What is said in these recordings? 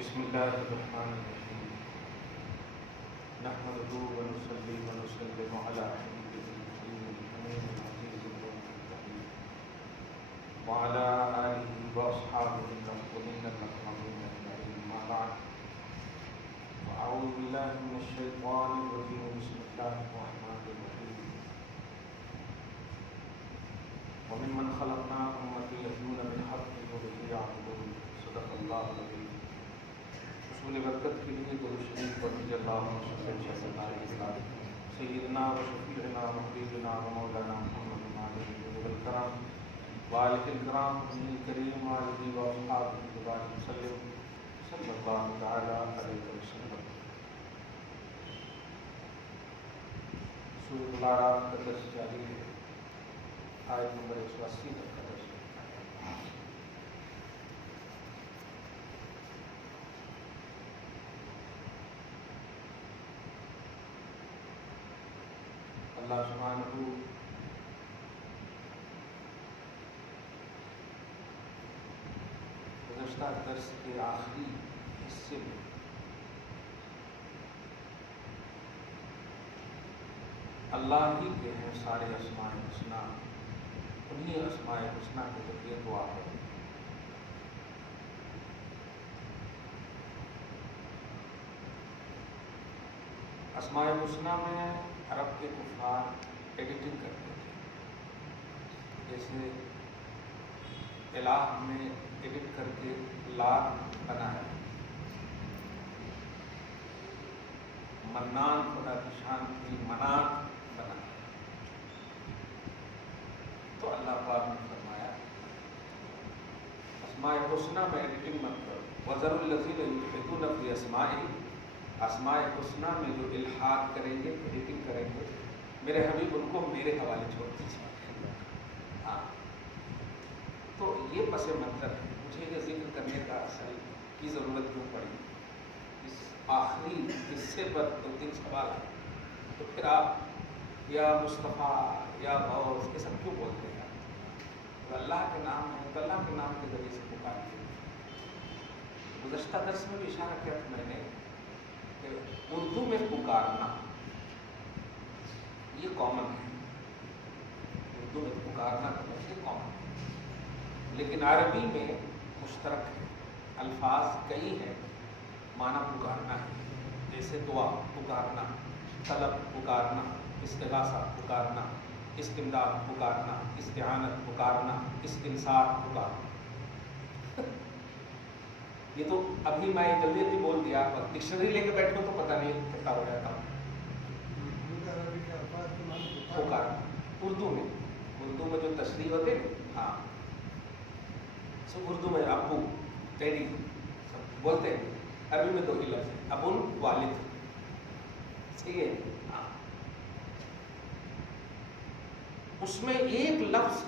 بسم اللہ الرحمن الرحیم نحمده ونصلي ونسلم على حبیبه الکریم الامین العزیز المتقی وعلى آلہ واصحابہ المقبولین المکرمین اجمعین اما بعد فاعوذ باللہ من الشیطان الرجیم بسم اللہ الرحمن الرحیم وممن خلقنا امة يهدون بالحق وبه يعدلون صدق اللہ العظیم۔ رسول برکت کے لیے درود شریف پڑھیے اللہم صلی علی سیدنا و شفیعنا و حبیبنا و مولانا محمد علیہ الکرام وآلہ الکرام امین کریم آلہ و اصحابہ وبارک وسلم صلی اللہ تعالی علیہ وسلم۔ سورۃ الاعراف کا درس جاری ہے، آیت نمبر 180 تک کا درس ہے۔ اللہ سبحانہ گزشتہ درس کے آخری حصے میں اللہ ہی کے ہیں سارے اسماء حسنیٰ، انہی اسماء حسنیٰ کے ذریعے دعا ہے۔ اسماء حسنیٰ میں عرب کے کفار ایڈیٹنگ کرتے تھے، جیسے الہ میں ایڈٹ کر کے لات بنایا، منان خدا کی شان کی منان بنایا، تو اللہ پاک نے فرمایا اسماء حسنیٰ میں ایڈیٹنگ مت کرو، وَذَرُوا الَّذِينَ يُلْحِدُونَ فِي أَسْمَائِهِ، اسماء حسنیٰ میں جو الحاق کریں گے، ایڈیٹنگ کریں گے، میرے حبیب ان کو میرے حوالے چھوڑ دیجیے۔ ہاں، تو یہ پس منظر ہے، مجھے یہ ذکر کرنے کا اصل کی ضرورت کیوں پڑی؟ اس آخری حصے پر 2-3 سوال ہیں، تو پھر آپ یا مصطفیٰ یا غوث یہ سب کیوں بولتے ہیں؟ تو اللہ کے نام ہے تو اللہ کے نام کے ذریعے سے پکارتے ہیں۔ گزشتہ درس میں بھی اشارہ کیا تھا میں نے کہ اردو میں پکارنا یہ کامن ہے، اردو میں پکارنا کا لفظ یہ کامن ہے، لیکن عربی میں مشترک ہے، الفاظ کئی ہیں، معنی پکارنا ہے، جیسے دعا پکارنا، طلب پکارنا، استغاثہ پکارنا، استمداد پکارنا، استعانت پکارنا، استنصار پکارنا۔ یہ تو ابھی میں جلدی جلدی بول دیا، اور ڈکشنری لے کے بیٹھوں تو پتہ نہیں کتنا ہو جاتا ہوں۔ پکارنا اردو میں جو تشریح ہوتے ہیں، ہاں سب اردو میں ابو ڈیڈی سب بولتے ہیں، عربی میں 2 ہی لفظ ہیں، ابن والد، صحیح ہے؟ ہاں، اس میں ایک لفظ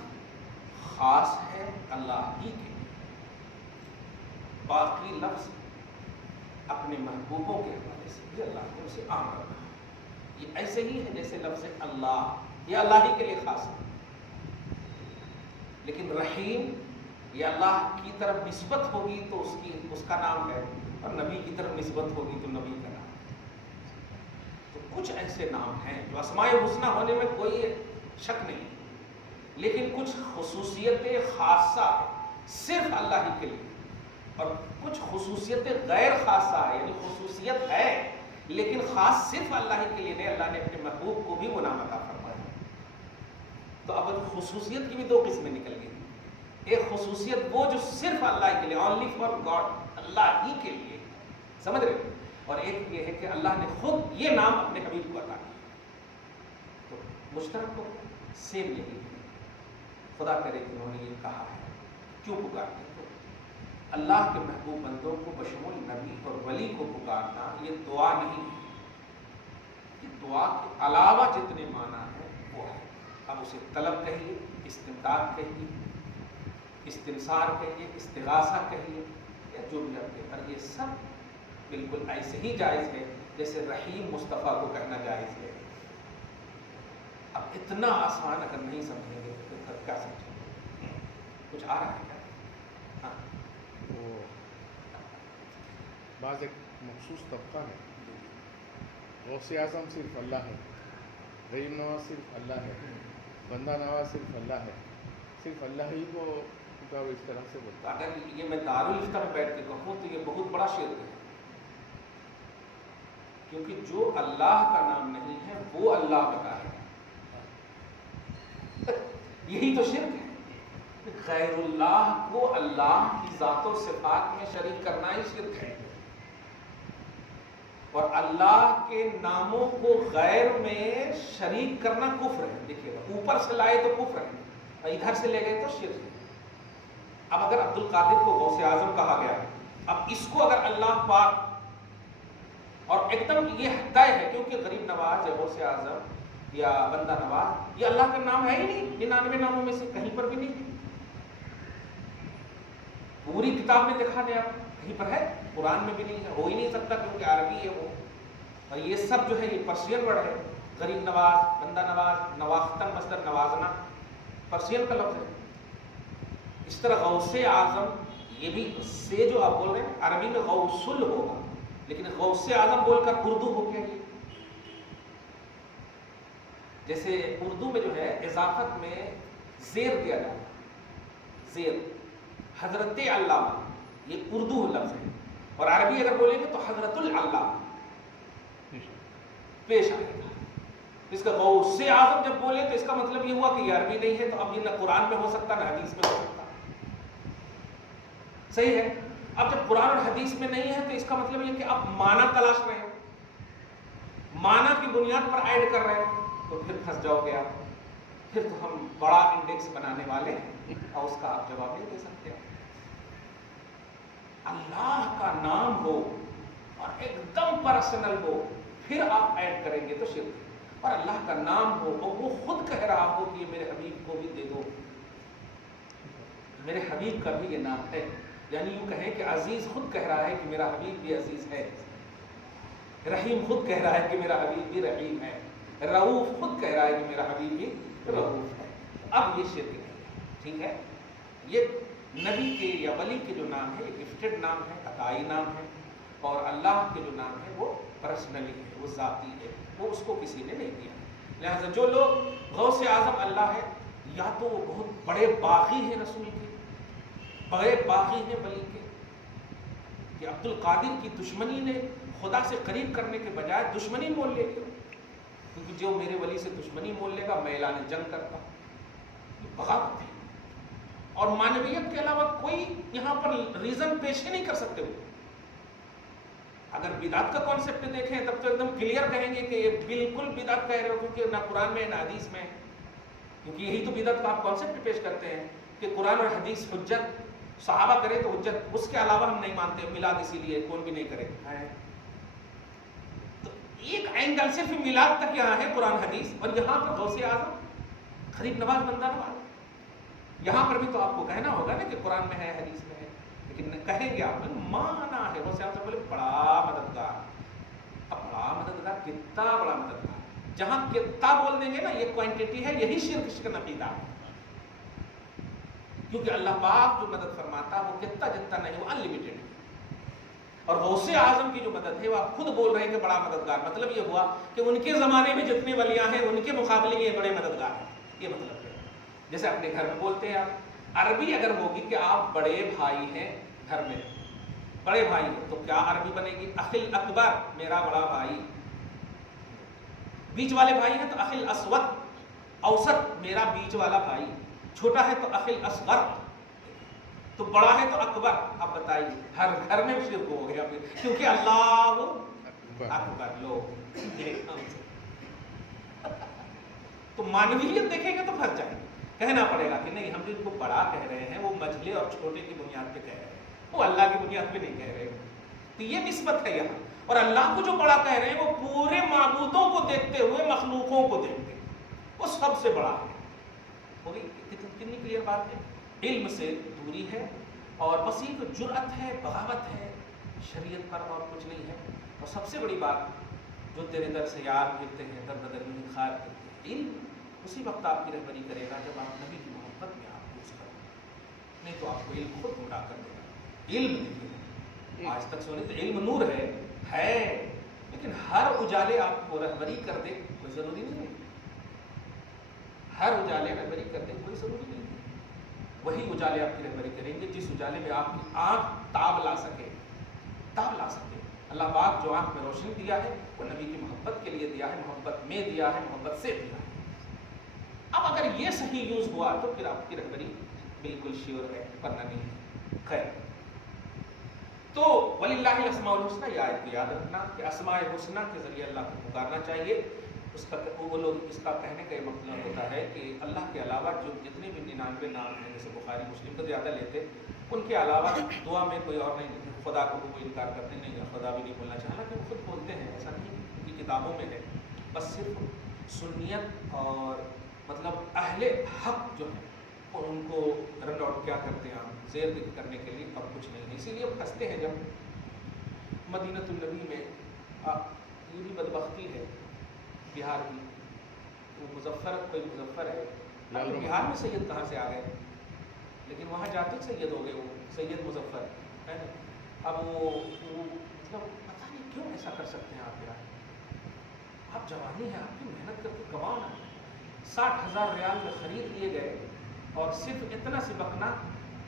خاص ہے اللہ ہی کے، باقی لفظ اپنے محبوبوں کے حوالے سے بھی اللہ نے اسے عام رکھا ہے۔ یہ ایسے ہی ہے جیسے لفظ اللہ، یہ اللہ ہی کے لیے خاص ہے، لیکن رحیم یہ اللہ کی طرف نسبت ہوگی تو اس کا نام ہے، اور نبی کی طرف نسبت ہوگی تو نبی کا نام ہے۔ تو کچھ ایسے نام ہیں جو اسماء حسنیٰ ہونے میں کوئی شک نہیں، لیکن کچھ خصوصیتیں خاصہ صرف اللہ ہی کے لیے، اور کچھ خصوصیتیں غیر خاصہ ہے، یعنی خصوصیت ہے لیکن خاص صرف اللہ ہی کے لیے نہیں، اللہ نے اپنے محبوب کو بھی وہ نام عطا فرمایا۔ تو اب خصوصیت کی بھی 2 قسمیں نکل گئی، ایک خصوصیت وہ جو صرف اللہ کے لیے، اونلی فار گاڈ، اللہ ہی کے لیے، سمجھ رہے، اور ایک یہ ہے کہ اللہ نے خود یہ نام اپنے حبیب کو عطا کیا۔ تو مشترک تو سیم یہی ہے، خدا کرے کہ انہوں نے یہ کہا ہے، کیوں پکارتے ہیں؟ اللہ کے محبوب بندوں کو بشمول نبی اور ولی کو پکارنا یہ دعا نہیں ہے، یہ دعا کے علاوہ جتنے معنی ہیں وہ ہے۔ اب اسے طلب کہیے، استمداد کہیے، استنصار کہیے، استغاثہ کہیے، یا جو بھی آپ کے پر، یہ سب بالکل ایسے ہی جائز ہے جیسے رحیم مصطفیٰ کو کہنا جائز ہے۔ اب اتنا آسان اگر نہیں سمجھیں گے تو پھر کیا سمجھیں گے؟ کچھ آ رہا ہے کیا؟ ہاں بعض ایک مخصوص طبقہ ہے، غوث اعظم صرف اللہ ہے، غریب نواز صرف اللہ ہے، بندہ نواز صرف اللہ ہے، صرف اللہ ہی کو وہ اس طرح سے بولتا ہے۔ اگر یہ میں دارالفتہ میں بیٹھ کے کہوں تو یہ بہت بڑا شرک ہے، کیونکہ جو اللہ کا نام نہیں ہے وہ اللہ بتا ہے، یہی تو شرک ہے۔ غیر اللہ کو اللہ کی ذات و صفات میں شریک کرنا ہی شرک ہے، اور اللہ کے ناموں کو غیر میں شریک کرنا کفر ہے۔ دیکھیے اوپر سے لائے تو کفر ہے، اور ادھر سے لے گئے تو شرک ہے۔ اب اگر عبد القادر کو غوث اعظم کہا گیا، اب اس کو اگر اللہ پاک، اور ایک دم یہ طے ہے کیونکہ غریب نواز یا غوث اعظم یا بندہ نواز یہ اللہ کا نام ہے ہی نہیں، 99 ناموں میں سے کہیں پر بھی نہیں ہے۔ پوری کتاب میں دکھا دیں آپ، کہیں پر ہے؟ قرآن میں بھی نہیں ہے، ہو ہی نہیں سکتا کیونکہ عربی ہے وہ، اور یہ سب جو ہے یہ پرشین ورڈ ہے۔ غریب نواز، بندہ نواز، نواختن مصدر نوازنا پرشین کا لفظ ہے۔ اس طرح غوث اعظم، یہ بھی سے جو آپ بول رہے ہیں عربی میں غوثل ہوگا، لیکن غوث اعظم بول کر اردو ہو گیا یہ۔ جیسے اردو میں جو ہے اضافت میں زیر دیا جاتا ہے، زیر، حضرت علامہ، یہ اردو لفظ ہے، اور عربی اگر بولیں گے تو حضرت العلامہ پیش آئے گا۔ اس کا غوث اعظم جب بولے تو اس کا مطلب یہ ہوا کہ یہ عربی نہیں ہے، تو اب یہ نہ قرآن میں ہو سکتا نہ حدیث میں ہو سکتا، صحیح ہے؟ اب جب قرآن اور حدیث میں نہیں ہے تو اس کا مطلب یہ کہ آپ معنی تلاش رہے ہو، معنی کی بنیاد پر ایڈ کر رہے ہو، تو پھر پھنس جاؤ گے آپ، پھر تو ہم بڑا انڈیکس بنانے والے ہیں اور اس کا آپ جواب نہیں دے سکتے۔ اللہ کا نام ہو اور ایک دم پرسنل ہو، پھر آپ ایڈ کریں گے تو شرک ہے۔ اور اللہ کا نام ہو اور وہ خود کہہ رہا ہو کہ یہ میرے حبیب کو بھی دے دو، میرے حبیب کا بھی یہ نام ہے، یعنی یوں کہیں کہ عزیز خود کہہ رہا ہے کہ میرا حبیب بھی عزیز ہے، رحیم خود کہہ رہا ہے کہ میرا حبیب بھی رحیم ہے، رؤوف خود کہہ رہا ہے کہ میرا حبیب بھی رؤوف ہے۔ اب یہ شرک ہے، ٹھیک ہے؟ یہ نبی کے یا ولی کے جو نام ہے یہ گفٹڈ نام ہے، عطائی نام ہے، اور اللہ کے جو نام ہے وہ پرسنلی ہے، وہ ذاتی ہے، وہ اس کو کسی نے نہیں دیا۔ لہٰذا جو لوگ غوث اعظم اللہ ہے، یا تو وہ بہت بڑے باغی ہیں رسول کے، بڑے باغی ہیں ولی کے، کہ عبد القادر کی دشمنی نے خدا سے قریب کرنے کے بجائے دشمنی مول لے گیا، کیونکہ جو میرے ولی سے دشمنی مول لے گا میں اعلان جنگ کرتا ہوں، یہ بغاوت ہے۔ اور مانویت کے علاوہ کوئی یہاں پر ریزن پیش ہی نہیں کر سکتے ہو۔ اگر بدعت کا کانسیپٹ دیکھیں تب تو ایک دم کلیئر کہیں گے کہ یہ بالکل بدعت کہہ رہے ہو، کیونکہ نہ قرآن میں نہ حدیث میں، کیونکہ یہی تو بدعت کا آپ کانسیپٹ پیش کرتے ہیں کہ قرآن اور حدیث حجت، صحابہ کرے تو حجت، اس کے علاوہ ہم نہیں مانتے، میلاد اسی لیے کون بھی نہیں کرے۔ تو ایک اینگل صرف میلاد تک یہاں ہے قرآن حدیث، اور یہاں پر غوث اعظم، غریب نواز، بندہ نواز، یہاں پر بھی تو آپ کو کہنا ہوگا نا کہ قرآن میں ہے حدیث میں ہے، لیکن کہیں گے آپ مانا ہے غوث اعظم سے بولے بڑا مددگار۔ اب بڑا مددگار، کتنا بڑا مددگار، جہاں کتنا بول دیں گے نا یہ کوانٹٹی ہے، یہی شرک عقیدہ ہے، کیونکہ اللہ پاک جو مدد فرماتا ہے وہ کتنا جتنا نہیں، وہ انلمیٹڈ ہے۔ اور غوث اعظم کی جو مدد ہے وہ آپ خود بول رہے ہیں کہ بڑا مددگار، مطلب یہ ہوا کہ ان کے زمانے میں جتنے ولیاں ہیں ان کے مقابلے میں یہ بڑے مددگار ہیں، یہ مطلب ہے۔ جیسے اپنے گھر میں بولتے ہیں آپ، عربی اگر ہوگی کہ آپ بڑے بھائی ہیں گھر میں، بڑے بھائی ہیں تو کیا عربی بنے گی؟ اخی اکبر، میرا بڑا بھائی۔ بیچ والے بھائی ہیں تو اخی الاسود، اوسط، میرا بیچ والا بھائی۔ چھوٹا ہے تو اخی الاصغر، تو بڑا ہے تو اکبر۔ اب بتائیے ہر گھر میں شرک ہو گیا پھر، کیونکہ اللہ اکبر لوگ تو مانویت دیکھیں گے تو پھنس جائیں گے، کہنا پڑے گا کہ نہیں ہم جن کو بڑا کہہ رہے ہیں وہ مجھلے اور چھوٹے کی بنیاد پہ کہہ رہے ہیں، وہ اللہ کی بنیاد پہ نہیں کہہ رہے، تو یہ نسبت ہے یہاں۔ اور اللہ کو جو بڑا کہہ رہے ہیں وہ پورے معبودوں کو دیکھتے ہوئے مخلوقوں کو دیکھتے ہیں، وہ سب سے بڑا ہے۔ ہوگی کتنی کلیئر بات ہے؟ علم سے دوری ہے، اور بس یہ جرأت ہے، بغاوت ہے شریعت پر، اور کچھ نہیں ہے۔ اور سب سے بڑی بات جو تیرے در سے یار پھرتے ہیں، در بدر میں خار کرتے ہیں، علم اسی وقت آپ کی رہبری کرے گا جب آپ نبی کی محبت میں آپ یوز کرو، نہیں تو آپ کو علم خود گمراہ کر دے گا۔ علم دیکھیے، آج تک سنے تو علم نور ہے، لیکن ہر اجالے آپ کو رہبری کر دے کوئی ضروری نہیں ہے، ہر اجالے رہبری کر دے کوئی ضروری نہیں ہے. وہی اجالے آپ کی رہبری کریں گے جس اجالے میں آپ کی آنکھ تاب لا سکے. اللہ پاک جو آنکھ میں روشنی دیا ہے وہ نبی کی محبت کے لیے دیا ہے، محبت میں دیا ہے، محبت سے دیا ہے. اب اگر یہ صحیح یوز ہوا تو پھر آپ کی رہبری بالکل شیور ہے، ورنہ نہیں ہے. خیر، تو وَلِلَّهِ الْأَسْمَاءُ الْحُسْنَى، یہ آیت کو یاد رکھنا کہ اسماء حسنہ کے ذریعے اللہ کو پکارنا چاہیے. اس کا کہنے کا یہ مطلب ہوتا ہے کہ اللہ کے علاوہ جو جتنے بھی 99 نام ہیں، جیسے بخاری مسلم کو زیادہ لیتے، ان کے علاوہ دعا میں کوئی اور نہیں. خدا کو کوئی انکار کرتے نہیں، خدا بھی نہیں بولنا چاہتا کہ وہ خود بولتے ہیں، ایسا نہیں ان کی کتابوں میں ہے. بس صرف سنیت اور مطلب اہل حق جو ہیں ان کو رن آؤٹ کیا کرتے ہیں ہم زیر کرنے کے لیے، اور کچھ نہیں. اسی لیے پھنستے ہیں جب مدینۃ النبی میں. یہ بھی بدبختی ہے بہار کی. وہ کوئی مظفر ہے، بہار میں سید کہاں سے آ گئے، لیکن وہاں جاتے سید ہو گئے، وہ سید مظفر ہے نا. اب وہ مطلب پتہ نہیں کیوں ایسا کر سکتے ہیں آپ. یار آپ جوانی ہیں، آپ کی محنت کر کے کمانا. 60,000 ریال میں خرید لیے گئے اور صرف اتنا سی بکنا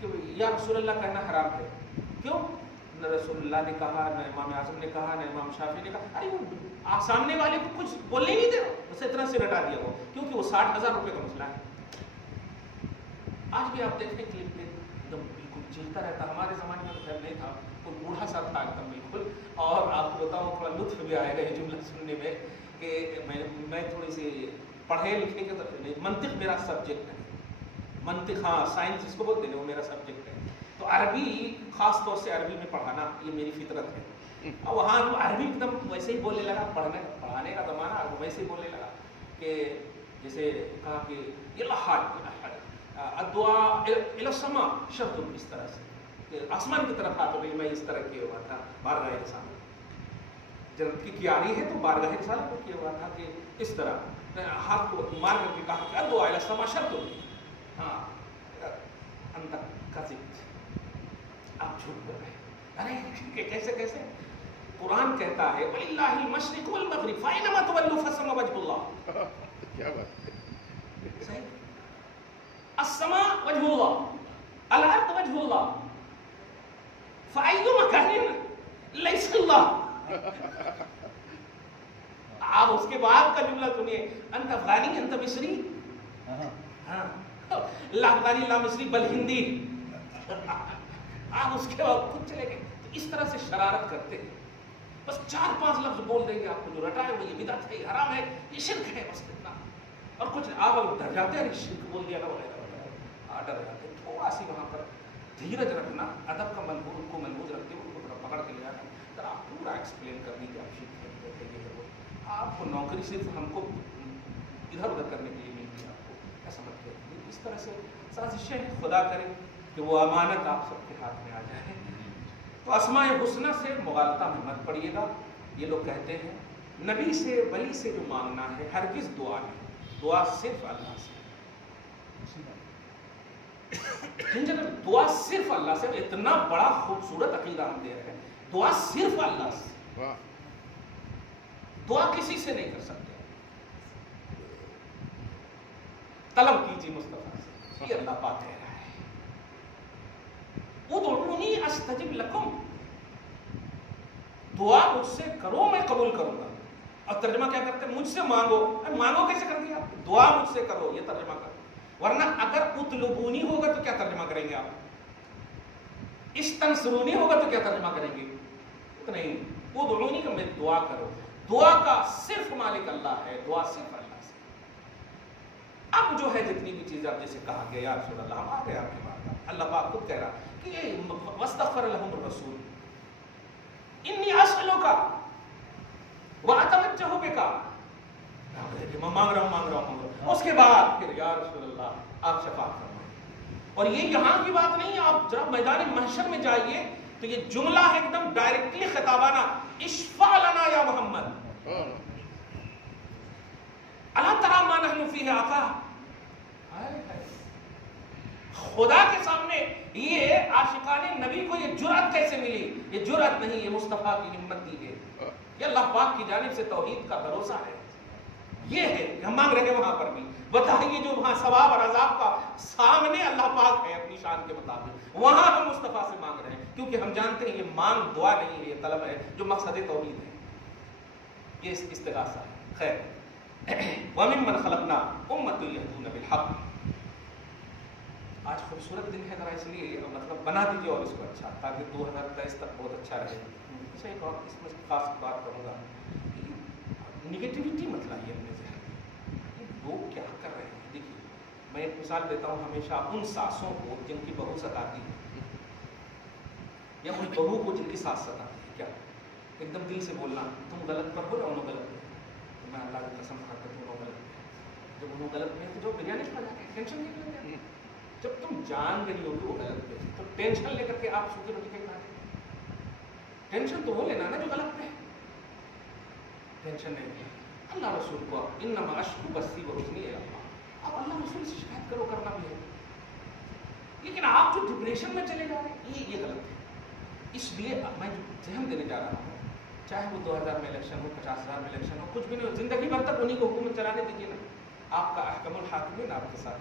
کہ یا رسول اللہ کہنا حرام ہے. کیوں؟ نہ رسول اللہ نے کہا، نہ امام اعظم نے کہا، نہ امام شافعی نے کہا. ارے وہ سامنے والے کو کچھ بولنے نہیں دے رہا، اسے اتنا سے رٹا دیا وہ، کیونکہ وہ 60,000 روپے کا مسئلہ ہے. آج بھی آپ دیکھیں کلپ پہ ایک دم بالکل چلتا رہتا. ہمارے زمانے میں تو خیر نہیں تھا، کوئی بوڑھا سا تھا ایک دم بالکل. اور آپ کو بتاؤں تھوڑا لطف بھی آئے گا یہ جملہ سننے میں کہ میں تھوڑی سی پڑھے لکھے کے منطق میرا سبجیکٹ ہے. منطق، ہاں سائنس جس کو بولتے ہیں وہ میرا سبجیکٹ ہے. تو عربی خاص طور سے عربی میں پڑھانا یہ میری فطرت ہے. اور وہاں عربی ایک دم ویسے ہی بولنے لگا، پڑھانے کا زمانہ ویسے ہی بولنے لگا کہ جیسے کہا کہ الدعاء الى السماء شرط، اس طرح سے کہ آسمان کی طرف ہاتھ. میں اس طرح کیا ہوا تھا بارگاہ رسالت، جنت کی کیاری ہے تو بارگاہ رسالت کو کیا ہوا تھا کہ اس طرح ہاتھ کو مار کر کے کہا کہ الدعاء الى السماء شرط. ہاں انت کذب، آپ جھوٹ بول رہے ہیں. ارے کیسے قرآن کہتا ہے وَلِلَّهِ الْمَشْرِقُ وَالْمَغْرِبُ فَأَيْنَمَا تُوَلُّوا فَثَمَّ وَجْهُ اللَّهِ. کیا بات ہے، صحیح. السماء وجه الله، الارض وجه الله، فأي مكان ليس الله. آپ اس کے بعد کا جملہ سنیے، انت افغانی انت مصری، ہاں لا افغانی لا مصری بل ہندی. آپ اس کے بعد خود چلے گئے. تو اس طرح سے شرارت کرتے ہیں. بس 4-5 لفظ بول دیں گے، آپ کو جو رٹا ہے وہ یہ بدعت ہے، یہ حرام ہے، یہ شرک ہے، بس اتنا. اور کچھ آپ ڈر جاتے ہیں، شرک بول دیا نا وغیرہ، ڈر جاتے ہیں. تھوڑا سی وہاں پر دھیرج رکھنا، ادب کا ملحوظ کو ملحوظ رکھتے ہوئے ان کو پکڑ کے لے جانا. تو آپ پورا ایکسپلین کر دیجیے، آپ شرک کرتے ہیں. آپ کو نوکری صرف ہم کو ادھر ادھر کرنے کے لیے ملتی ہے، آپ کو ایسا مت کہتے. اس طرح سے سازشیں خدا کرے کہ وہ امانت آپ سب کے ہاتھ میں آ جائے. تو اسماء حسنہ سے مغالطہ میں مت پڑیے گا. یہ لوگ کہتے ہیں نبی سے ولی سے جو مانگنا ہے ہرگز دعا نہیں، دعا صرف اللہ سے. دعا صرف اللہ سے. اتنا بڑا خوبصورت عقیدہ ہم دے رہے ہیں، دعا صرف اللہ سے، دعا کسی سے نہیں کر سکتے. طلب کیجیے مصطفیٰ سے، یہ اللہ پاک کہہ رہا ہے ادعونی استجب لکم. دعا مجھ سے کرو میں قبول کروں گا. اور ترجمہ کیا کرتے ہیں؟ مجھ سے مانگو. مانگو کیسے کر دیا؟ دعا مجھ سے کرو، یہ ترجمہ کرو. ورنہ اگر اطلبونی ہوگا تو کیا ترجمہ کریں گے آپ؟ استنصرونی ہوگا تو کیا ترجمہ کریں گے؟ نہیں. ادعونی کا میں دعا کرو. دعا کا صرف مالک اللہ ہے، دعا صرف اللہ سے. اب جو ہے جتنی بھی چیزیں آپ جیسے کہا گیا یا رسول اللہ، ہم آ گئے آپ کے بات. اللہ پاک خود کہہ رہا کہ واستغفر لهم الرسول انی اسألک واتوجہ بک. میں مانگ رہا ہوں. اس کے بعد پھر یا رسول اللہ آپ شفاعت فرمائیں. اور یہ یہاں کی بات نہیں ہے. آپ جب میدان محشر میں جائیے تو یہ جملہ ہے ایک دم ڈائریکٹلی خطابانہ، اشفع لنا یا محمد. اللہ ترى ما نحن فيه آقا. خدا کے سامنے یہ عاشقان نبی کو یہ جرأت کیسے ملی؟ یہ جرأت نہیں، یہ مصطفیٰ کی ہمت دی ہے، یہ اللہ پاک کی جانب سے توحید کا بھروسہ ہے. یہ ہے کہ ہم مانگ رہے ہیں وہاں پر بھی. بتائیے جو وہاں ثواب اور عذاب کا سامنے اللہ پاک ہے اپنی شان کے مطابق، وہاں ہم مصطفیٰ سے مانگ رہے ہیں، کیونکہ ہم جانتے ہیں یہ مانگ دعا نہیں ہے، یہ طلب ہے جو مقصد توحید ہے، یہ استغاثہ ہے. خیر، وَمِمَّنْ خَلَقْنَا أُمَّةٌ يَهْدُونَ بِالْحَقِّ. آج خوبصورت دن ہے ذرا اس لیے مطلب بنا دیجیے اور اس کو اچھا، تاکہ 2023 تک بہت اچھا رہے. اچھا ایک اور اس میں خاص بات کروں گا، نگیٹیوٹی مت لائیے اپنے ذہن میں. لوگ کیا کر رہے ہیں؟ دیکھیے میں ایک مثال دیتا ہوں ہمیشہ ان ساسوں کو جن کی بہو ستاتی ہے، یا ان بہو کو جن کی ساس ستاتی ہے. کیا ایک دم دل سے بولنا تم غلط پر ہو یا انہوں غلط ہے؟ تو میں اللہ کی قسم کھا کر انہوں غلط ہے. جب انہوں غلط میں تو جو بریانی کھا جاتے ہیں ٹینشن نہیں لیتے. جب تم جان گئی ہو کہ وہ غلط ہے تو ٹینشن لے کر کے آپ سوکھی روٹی کھا رہے ہیں. ٹینشن تو وہ لینا نا جو غلط ہے، ٹینشن نہیں ہے. اللہ رسول کو انما اشکو بسی و حزنی الی اللہ، آپ اللہ رسول سے شکایت کرو، کرنا بھی ہے، لیکن آپ جو ڈپریشن میں چلے جا رہے ہیں یہ غلط ہے. اس لیے میں جو ذہن دینے جا رہا ہوں، چاہے وہ 2000 میں الیکشن ہو، 50,000 میں الیکشن ہو، کچھ بھی نہیں ہو، زندگی بھر تک انہیں کو حکومت چلانے دیجیے نا. آپ کا احکم الحاکمین آپ کے ساتھ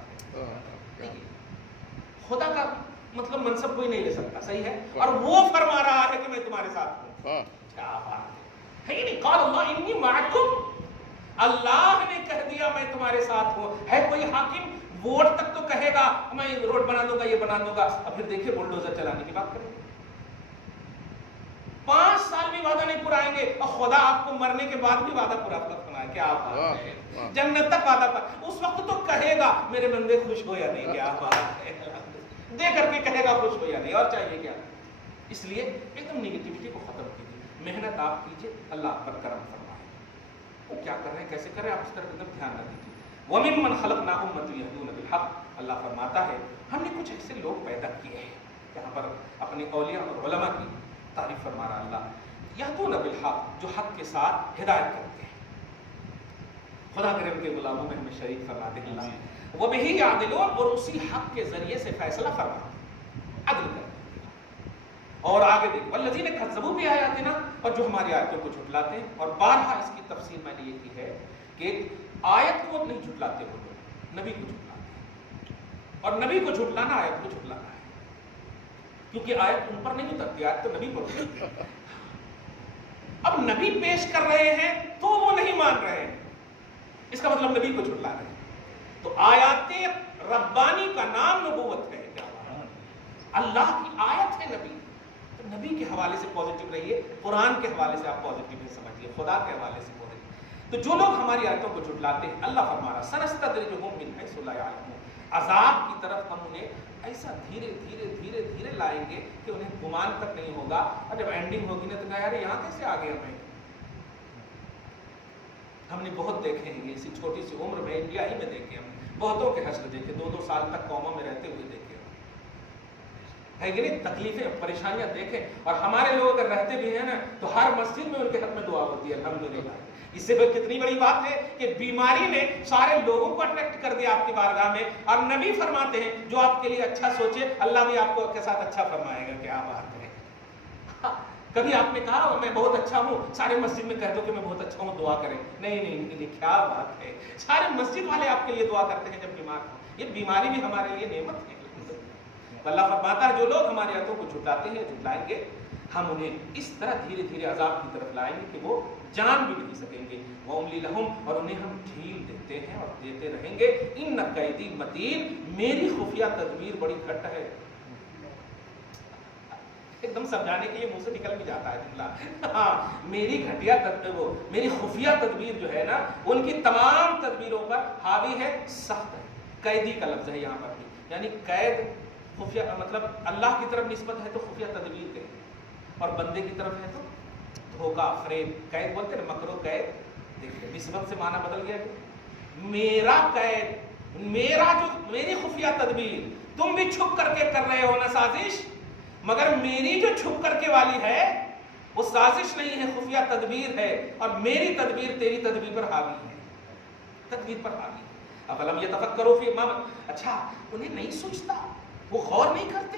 ہے. خدا کا مطلب منصب کوئی نہیں لے سکتا، صحیح ہے، اور وہ فرما رہا ہے کہ میں تمہارے ساتھ ہوں. کیا بات ہے، نہیں قال اللہ انی معکم، اللہ نے کہہ دیا میں تمہارے ساتھ ہوں. ہے کوئی حاکم ووٹ تک تو کہے گا میں روڈ بنا دوں گا، یہ بنا دوں گا، اور پھر دیکھیے بلڈوزر چلانے کی بات کریں گے. 5 سال بھی وعدہ نہیں پورا آئیں گے، اور خدا آپ کو مرنے کے بعد بھی وعدہ پورا بنائے. کیا بات ہے، جنت تک وعدہ پر، اس وقت تو کہے گا میرے بندے خوش ہو یا نہیں. کیا بات ہے، دے کر کے کہے گا خوش ہو یا نہیں، اور چاہیے کیا. اس لیے ایک دم نگیٹیوٹی کو ختم کیجیے، محنت آپ کیجیے، اللہ آپ پر کرم فرمائے. وہ کیا کر رہے ہیں، کیسے کر رہے ہیں، آپ اس طرف ایک دم دھیان نہ دیجیے. وَمِمَّنْ خَلَقْنَا أُمَّةً يَهْدُونَ بِالْحَقِّ، اللہ فرماتا ہے ہم نے کچھ ایسے لوگ پیدا کیے ہیں. یہاں پر اپنی اولیاء اور علماء کی تعریف فرما رہا اللہ. یہدون بالحق، جو حق کے ساتھ ہدایت کرتے ہیں. خدا کرے ان کے غلاموں میں ہمیں شریک فرما دے اللہ. وہ بھی یعدلون، اور اسی حق کے ذریعے سے فیصلہ فرماتے ہیں، عدل کرتے ہیں. اور آگے دیکھ والذین کذبوا بآیاتنا، اور جو ہماری آیتوں کو جھٹلاتے ہیں. اور بارہا اس کی تفسیر میں نے یہ کی ہے کہ آیت کو نہیں جھٹلاتے وہ لوگ، نبی کو جھٹلاتے ہیں. اور نبی کو جھٹلانا آیت کو جھٹلانا ہے، کیونکہ آیت ان پر نہیں اترتی، آیت تو نبی پر اترتی ہے. اب نبی پیش کر رہے ہیں تو وہ نہیں مان رہے ہیں، اس کا مطلب نبی کو جھٹلا رہے ہیں. تو آیات ربانی کا نام نبوت ہے. کیا اللہ کی آیت ہے نبی، تو نبی کے حوالے سے پازیٹیو رہیے، قرآن کے حوالے سے آپ پازیٹیو نہیں سمجھیے، خدا کے حوالے سے پازیٹیو. تو جو لوگ ہماری آیتوں کو جھٹلاتے ہیں، اللہ فرما رہا سنستدرجہم من حیث لا یعلمون، عذاب کی طرف ہم انہیں ایسا دھیرے دھیرے دھیرے دھیرے لائیں گے کہ انہیں گمان تک نہیں ہوگا. اور جب اینڈنگ ہوگی نا تو کہا یار یہاں کیسے آ گئے ہمیں. ہم نے بہت دیکھے ہیں یہ اسی چھوٹی سی عمر میں، انڈیا ہی میں دیکھے ہم بہتوں کے حشر دیکھے، 2-2 سال تک قوموں میں رہتے ہوئے دیکھے ہے کہ نہیں، تکلیفیں پریشانیاں دیکھیں. اور ہمارے لوگ اگر رہتے بھی ہیں نا تو ہر مسجد میں ان کے حق میں دعا ہوتی ہے الحمدللہ. اس سے کتنی بڑی بات ہے کہ بیماری نے سارے لوگوں کو اٹریکٹ کر دیا آپ کی بارگاہ میں. اور نبی فرماتے ہیں جو آپ کے لیے اچھا سوچے اللہ بھی آپ کو کے ساتھ اچھا فرمائے گا. کیا بات ہے. کبھی آپ نے کہا میں بہت اچھا ہوں، سارے مسجد میں کہہ دو کہ میں بہت اچھا ہوں، دعا کریں. نہیں، کیا بات ہے، سارے مسجد والے آپ کے لیے دعا کرتے ہیں جب بیمار ہوں. یہ بیماری بھی ہمارے لیے نعمت ہے. اللہ فرماتا ہے جو لوگ ہماری آیتوں کو جھٹلاتے ہیں، جھٹلائیں گے، ہم انہیں اس طرح دھیرے دھیرے عذاب کی طرف لائیں گے کہ وہ جان بھی نہیں سکیں گے. وَأُمْلِي لَهُمْ، اور انہیں ہم ڈھیل دیتے ہیں اور دیتے رہیں گے. إِنَّ كَيْدِي مَتِينٌ، میری خفیہ تدبیر بڑی گھٹ ہے. ایک دم سمجھانے کے لیے منہ سے نکل بھی جاتا ہے جملہ. ہاں، میری گھٹیا تدبیر، وہ میری خفیہ تدبیر جو ہے نا، ان کی تمام تدبیروں پر حاوی ہے، سخت ہے. قیدی کا لفظ ہے یہاں پر بھی، یعنی قید خفیہ، مطلب اللہ کی طرف نسبت ہے تو خفیہ تدبیر ہے، اور بندے کی طرف ہے تو دھوکہ فریب. قید بولتے ہیں مکر و قید، دیکھیے نسبت سے معنی بدل گیا. میرا قید، میری خفیہ تدبیر، تم بھی چھپ کر کے کر رہے ہو نا سازش، مگر میری جو چھپ کر کے والی ہے وہ سازش نہیں ہے، خفیہ تدبیر ہے. اور میری تدبیر تیری تدبیر پر حاوی ہے، تدبیر پر حاوی ہے. افلم یتفکروا فی ما، اچھا انہیں نہیں سوچتا، وہ غور نہیں کرتے.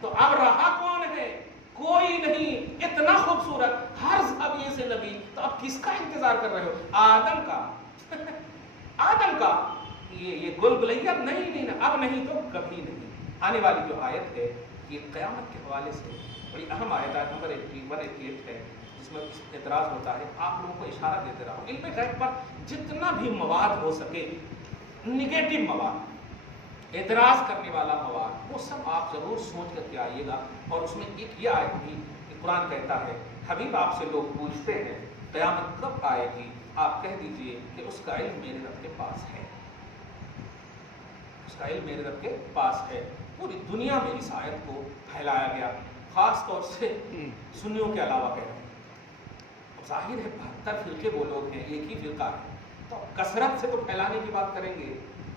تو اب رہا کون ہے؟ کوئی نہیں، اتنا خوبصورت ہر زاویے سے نبی، تو اب کس کا انتظار کر رہے ہو؟ آدم کا آدم کا، یہ گل گلیا نہیں، اب نہیں تو کبھی نہیں۔ آنے والی جو آیت ہے یہ قیامت کے حوالے سے بڑی اہم آیت ہے، نمبر 188 ہے، جس میں اعتراض ہوتا ہے۔ آپ لوگوں کو اشارہ دیتے رہا ہوں، علم غیب پر جتنا بھی مواد ہو سکے، نگیٹو مواد، اعتراض کرنے والا مواد، وہ سب آپ ضرور سوچ کر کے آئیے گا۔ اور اس میں ایک یہ آیت بھی کہ قرآن کہتا ہے حبیب آپ سے لوگ پوچھتے ہیں قیامت کب آئے گی، آپ کہہ دیجئے کہ اس کا علم میرے رب کے پاس ہے، اس کا علم میرے رب کے پاس ہے۔ پوری دنیا میں اس آیت کو پھیلایا گیا، خاص طور سے سنیوں کے علاوہ کہہ رہے ہیں۔ ظاہر ہے 72 فرقے وہ لوگ ہیں، ایک ہی فرقہ ہے، تو کثرت سے تو پھیلانے کی بات کریں گے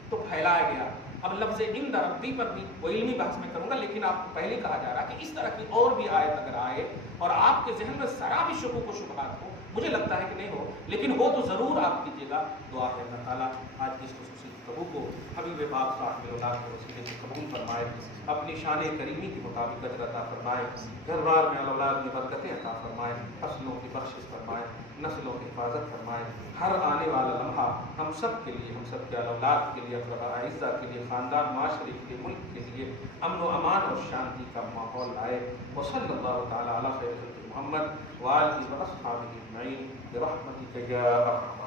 تو پھیلایا گیا۔ اب لفظ عند ربی پر بھی وہ علمی بحث میں کروں گا، لیکن آپ کو پہلے کہا جا رہا کہ اس طرح کی اور بھی آیت اگر آئے اور آپ کے ذہن میں ذرا بھی شکوک و شبہات ہو، مجھے لگتا ہے کہ نہیں ہو، لیکن ہو تو ضرور آپ کیجیے گا۔ دعا ہے اللہ تعالیٰ آج کی اس خصوصی گفتگو کو حبیب پاک صاحب اولاد کے وسیلے سے قبول فرمائے، اپنی شان کریمی کے مطابق اجر عطا فرمائے، گھر بار میں اولاد میں برکتیں عطا فرمائے، فصلوں کی بخشش فرمائے، نسلوں کی حفاظت فرمائے۔ ہر آنے والا لمحہ ہم سب کے لیے، ہم سب کے اولاد کے لیے، اعزہ کے لیے، خاندان، معاشرے کے لیے، ملک کے لیے امن و امان اور شانتی کا ماحول آئے۔ وصلی اللہ تعالیٰ علی خیر خلق محمد وآلہ و اصحابہ اجمعین برحمتک یا ارحم